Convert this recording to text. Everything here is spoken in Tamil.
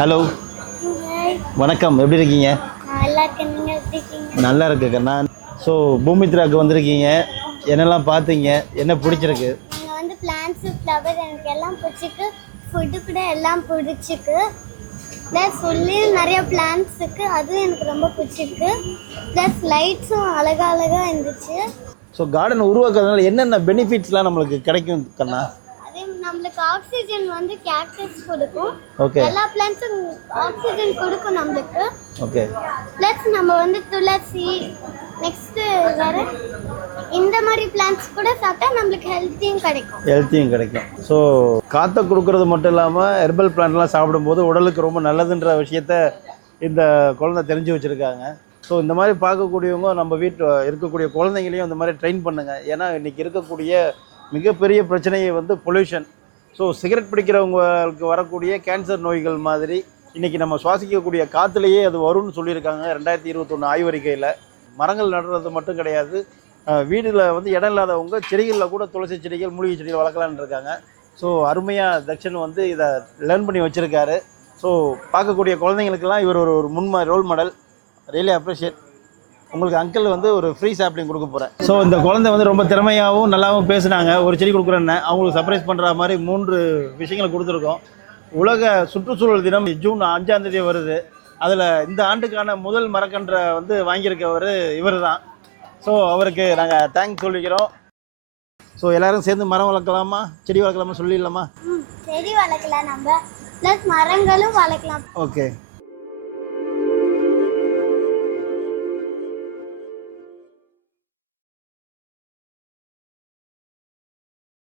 Hello, hi. வணக்கம். எப்படி இருக்கீங்க? நல்லா இருக்கேன். நீங்க எப்படி இருக்கீங்க? நல்லா இருக்குங்க. ஸோ பூமித்ராவுக்கு வந்திருக்கீங்க. என்னெல்லாம் பார்த்தீங்க? என்ன பிடிச்சிருக்கு? நீங்கள் வந்து பிளான்ட்ஸு ஃப்ளவர் எனக்கு எல்லாம் பிடிச்சிருக்கு. ஃபுட்டு கூட எல்லாம் பிடிச்சிருக்கு. ப்ளஸ் உள்ளேயும் நிறைய பிளான்ட்ஸ் இருக்குது, அதுவும் எனக்கு ரொம்ப பிடிச்சிருக்கு. ப்ளஸ் லைட்ஸும் அழகாக இருந்துச்சு. ஸோ கார்டன் உருவாக்குறதுனால என்னென்ன பெனிஃபிட்ஸ்லாம் நம்மளுக்கு கிடைக்கும் கண்ணா? அதே நம்மளுக்கு ஆக்சிஜன் வந்து கேக்டஸ் கொடுக்கும். ஓகே. எல்லா பிளான்ட்ஸும் ஆக்சிஜன் கொடுக்கும் நம்மளுக்கு. ஓகே. ப்ளஸ் நம்ம வந்து துளசி, நெக்ஸ்ட்டு வேறு இந்த மாதிரி பிளான்ட்ஸ் கூட சாப்பிட்டா நம்மளுக்கு ஹெல்த்தியும் கிடைக்கும். ஸோ காற்றை கொடுக்கறது மட்டும் இல்லாமல் ஹெர்பல் பிளான்ட்லாம் சாப்பிடும்போது உடலுக்கு ரொம்ப நல்லதுன்ற விஷயத்த இந்த குழந்தை தெரிஞ்சு வச்சுருக்காங்க. ஸோ இந்த மாதிரி பார்க்கக்கூடியவங்க நம்ம வீட்டில் இருக்கக்கூடிய குழந்தைங்களையும் இந்த மாதிரி ட்ரெயின் பண்ணுங்கள். ஏன்னா இன்றைக்கி இருக்கக்கூடிய மிகப்பெரிய பிரச்சனையை வந்து பொல்யூஷன். ஸோ சிகரெட் பிடிக்கிறவங்களுக்கு வரக்கூடிய கேன்சர் நோய்கள் மாதிரி இன்றைக்கி நம்ம சுவாசிக்கக்கூடிய காற்றுலேயே அது வரும்னு சொல்லியிருக்காங்க 2021 ஆய்வறிக்கையில். மரங்கள் நடுறது மட்டும் கிடையாது, வீட்டில் வந்து இடம் இல்லாதவங்க செடிகளில் கூட துளசி செடிகள், மூலிகை செடிகள் வளர்க்கலான்னு இருக்காங்க. ஸோ அருமையாக தக்ஷன் வந்து இதை லேர்ன் பண்ணி வச்சுருக்காரு. ஸோ பார்க்கக்கூடிய குழந்தைங்களுக்கெல்லாம் இவர் ஒரு முன்மாதிரி ரோல் மாடல். Really appreciate. உங்களுக்கு அங்கிள் வந்து ஒரு ஃப்ரீ சாப்ளிங் கொடுக்க போகிறேன். ஸோ இந்த குழந்தை வந்து ரொம்ப திறமையாகவும் நல்லாவும் பேசுனாங்க. ஒரு செடி கொடுக்குறேன்னு அவங்களுக்கு சர்ப்ரைஸ் பண்ணுற மாதிரி 3 விஷயங்களை கொடுத்துருக்கோம். உலக சுற்றுச்சூழல் தினம் ஜூன் 5ஆம் தேதி வருது. அதில் இந்த ஆண்டுக்கான முதல் மரக்கன்றை வந்து வாங்கியிருக்கவர் இவர் தான். ஸோ அவருக்கு நாங்கள் தேங்க்ஸ் சொல்லிக்கிறோம். ஸோ எல்லோரும் சேர்ந்து மரம் வளர்க்கலாமா, செடி வளர்க்கலாமா சொல்லிடலாமா? செடி வளர்க்கலாம் நம்ம, ப்ளஸ் மரங்களும் வளர்க்கலாம். ஓகே.